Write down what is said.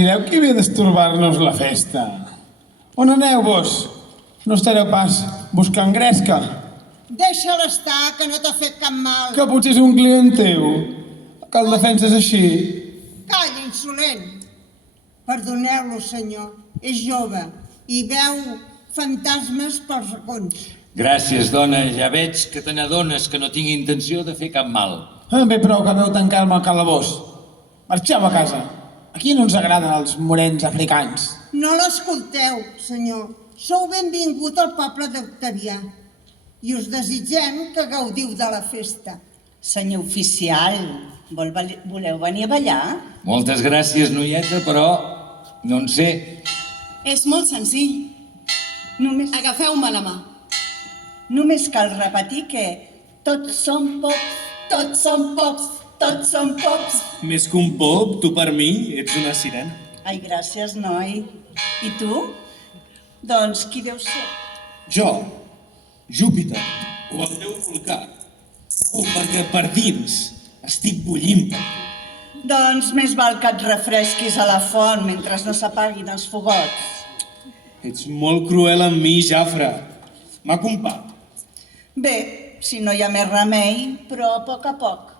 Mireu qui ve d'estorbar-nos la festa. On aneu, vos? No estareu pas buscant gresca? Deixa-la estar, que no t'ha fet cap mal. Que potser és un client teu, que el defenses així. Calla, insolent. Perdoneu-lo, senyor. És jove i veu fantasmes pels racons. Gràcies, dona. Ja veig que te n'adones que no tinc intenció de fer cap mal. Bé, prou que veu tancar-me al calabós. Marxeu a casa. Aquí no ens agraden els morens africans. No l'escolteu, senyor. Sou benvingut al poble d'Octavià. I us desitgem que gaudiu de la festa. Senyor oficial, voleu venir a ballar? Moltes gràcies, noieta, però no en sé. És molt senzill. Agafeu-me la mà. Només cal repetir que tots som pops, tots som pops, tots som pops. Més que un pop, tu per mi ets una sirena. Ai, gràcies, noi. I tu? Doncs qui deus ser? Jo, Júpiter, o el teu volcà. Perquè per dins estic bullint per tu. Doncs més val que et refresquis a la font mentre no s'apaguin els fogots. Ets molt cruel amb mi, Jafre. M'ha compat. Bé, si no hi ha més remei, però a poc a poc.